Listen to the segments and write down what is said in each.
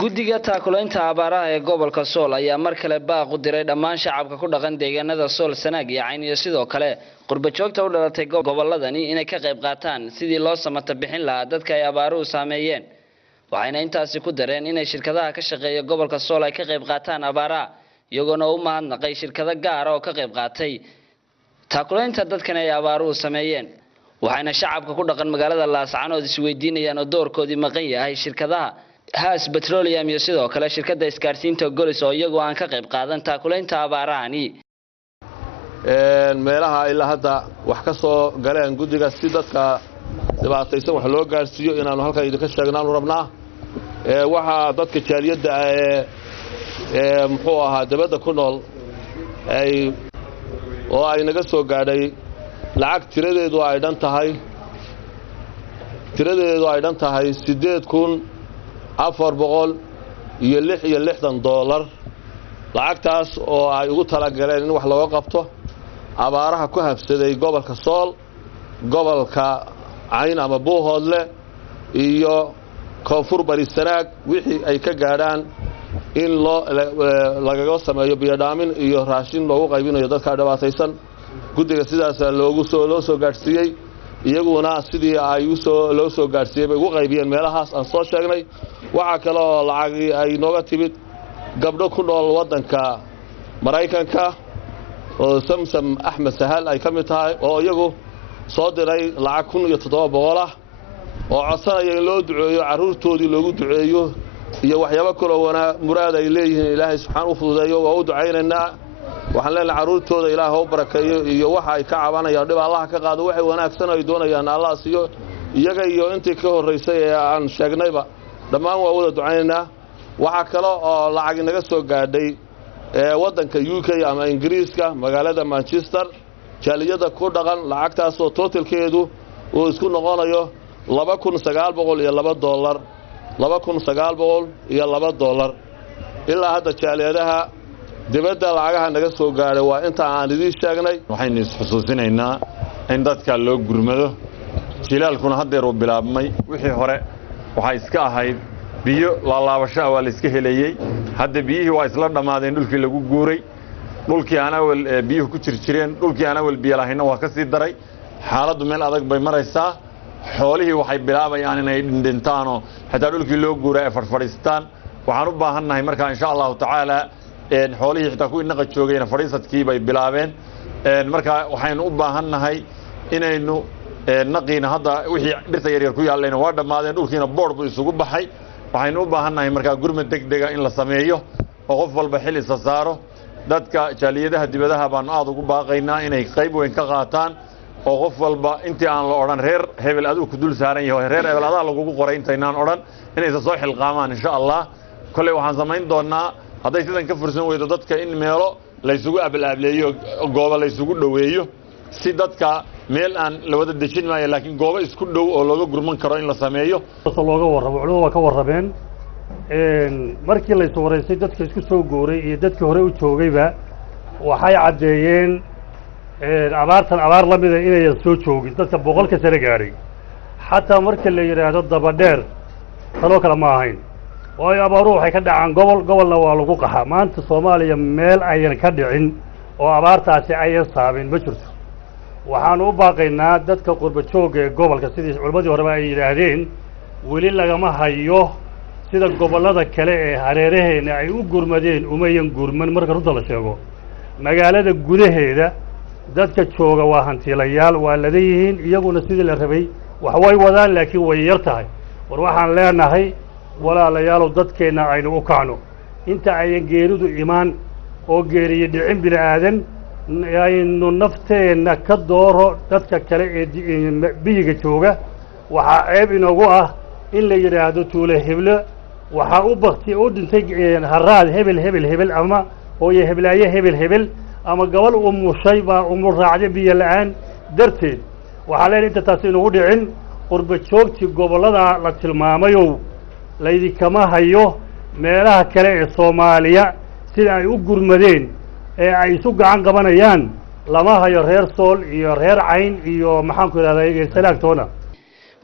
guddiga taakulaynta abaaraha ee gobolka Sool ayaa mar kale baaq u diray dhammaan shacabka ku dhaqan deegaanada Sool Sanaag iyo Cayn iyo sidoo kale qurba joogta u dhalatay goboladani inay ka qayb qaataan sidii loo samata bixin lahaa dadka ay abaaruhu saameeyeen waxayna intaasi ku dareen inay shirkadaha ka shaqeeya gobolka Sool ay ka qayb qaataan abaaraha iyagoo u mahadnaqay shirkado gaar ah oo ka qayb qaatay taakulaynta dadkan ay abaaruhu saameeyeen waxayna shacabka ku dhaqan magaalada Laascaanood isweydiinayaan oo doorkoodii maqan yahay shirkadaha Haas Petroleum iyo sidoo kale shirkadda isgaarsiinta Golis oo iyagu aan ka qayb qaadan taakulaynta abaarahani meelaha ilaa hadda wax ka soo galeen guddiga si dadka dhibaataysan wax loo gaarsiiyo inaanu halkan idinka sheegnaan rabnaa waxa dadka jaaliyadda muxuu ahaa dibadda ku nool ay naga soo gaadhay lacag tiradeedu ay dhan tahay 8,466 dollar lacagtaas oo ay ugu tala galeen in wax looga qabto abaaraha ku habsaday gobolka Sool gobolka Cayn ama Buuhoodle iyo Koonfur Bari Sanaag wixii ay ka gaadhaan in lagaga sameeyo biyadhaamin iyo raashin loogu qaybinayo dadka dhibaataysan guddiga sidaas loo soo gaarsiiyay iyaguna sidii ay loo soo gaarsiiyay bay ugu qaybiyeen meelahaas aan soo sheegnay waxa kale oo lacag ay nooga timid gabdho ku nool wadanka Mareykanka oo Samsam Ahmed Sahal ay kamid tahay oo iyagu soo diray lacag 1,700 ah oo codsanaya in loo duceeyo caruurtoodii loogu duceeyo iyo waxyaabo kale oo muraad ay leeyihiin Ilaahay subxaan u fududeeyo oo u duceynaynaa waxaan leenahay caruurtooda Ilaahay u barakeeyo iyo waxa ay ka cabanayaan dhib Allah ka qaado waxay wanaagsan ay doonayaan Allah siiyo iyaga iyo intii ka horeysay ee aan sheegnayba dhammaan waa wada duceynaynaa waxa kale oo lacag naga soo gaadhay wadanka UK ama Ingiriiska magaalada Manchester jaaliyada ku dhaqan lacagtaas oo totalkeedu uu isku noqonayo 2,902 dollar 2,902 dollar ilaa hadda jaaliyadaha dibadda lacagaha naga soo gaaray waa inta aan idin sheegnay waxaynu isxusuusinaynaa in dadka loo gurmado jilaalkuna hadeer uu bilaabmay wixii hore waxa iska ahayd biyo la laabasho waa la iska helayay hadda biyihii waa isla dhamaadeen dhulkii lagu guuray dhulkii aan awal biyuhu ku jirjireen dhulkii aan awal biyo lahayna waa ka sii daray xaaladdu meel adag bay maraysaa xoolihii waxay bilaabayaan inay dhintaan oo xataa dhulkii loo guuray ay farfadhiistaan waxaan u baahannahay marka insha Allah tacaala xoolihii xitaa ku inaqa joogayna fadhiisadkii bay bilaabeen marka waxaynu u baahannahay inaynu naqiina hadda wixii dhirta yar yar ku yaalayna waa dhamaadeen dhulkiina board buu isugu baxay waxaynu u baahannahay marka gurmad degdega in la sameeyo oo qof walba xil isa saaro dadka jaaliyadaha dibadaha baan aad ugu baaqaynaa inay qayb weyn ka qaataan oo qof walba intii aan la oran reer hebel adigu ku dul saaran yahay reer hebel adaa lagu qoray intaynaan oran inay soo xilqaamaan insha Allah kulli waxaan samayn doonaa haday sidan ka fursan weydo dadka in meelo la isugu ablaableeyo goobo la isugu dhaweeyo si dadka meel aan la wada dejin maayo laakiin goobo isku dhow oo looga gurman karo in la sameeyo looga warrabo culimada ka warrabeen markii la soo wareysay dadka isku soo gooray iyo dadkii hore u joogayba waxay cadeeyeen abaartan abaar la mid ah inay soo joogin dadka boqolka sare gaaray xataa markii la yiraahdo daba dheer taloo kala ma ahayn oo abaaruhu waxay ka dhacaan gobolna waa lagu qaxaa maanta Soomaaliya meel ayaan ka dhicin oo abaartaasi ay saabeen ma jirto waxaan u baaqaynaa dadka qurba jooga ee gobolka sidii culimadii hore ay yiraahdeen weli lagama hayo sida gobolada kale ee hareeraheena ay u gurmadeen umayan gurman marka runta la sheego magaalada gudaheeda dadka jooga waa hantiilayaal waa leeyihiin iyaguna sidii la rabay wax way wadaan laakiin way yar tahay war waxaan leenahay walaalayaal dadkeena aynu u kacno inta ay geeridu imaan oo geeriyo dhicin bil aadan aynu nafteena ka dooro dadka kale ee biyiga jooga waxa ceeb inoogu ah in la yiraahdo tuule heblo waxa u baqti oo dhintay haraad hebel ama hooyo heblaaye hebel ama gabal umushay baa umur raacday biyo la'aan darteed waxa leen inta taas inuu dhicin qurba joogti gobolada la tilmaamayo laydi kama hayo meelaha kale ee Soomaaliya sida ay u gurmadeen ee ay isu gacan qabanayaan lama hayo reer Sool iyo reer Cayn iyo maxaan ku yiraahdaa Sanaagtoona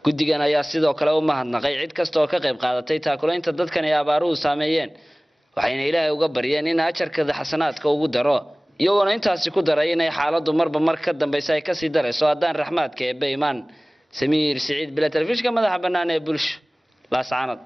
guddigan ayaa sidoo kale u mahadnaqay cid kasta oo ka qayb qaadatay taakulaynta dadkan ay abaaruhu saameeyeen waxayna ilaahay uga baryeen in ajarkada xasanaadka ugu daro iyagoona intaasi ku daray inay xaaladdu marba mar ka dambaysa ay kasii darayso haddaan raxmaadka eebbe imaan samiir siciid bila telefishinka madaxa bannaan ee bulsho laascaanood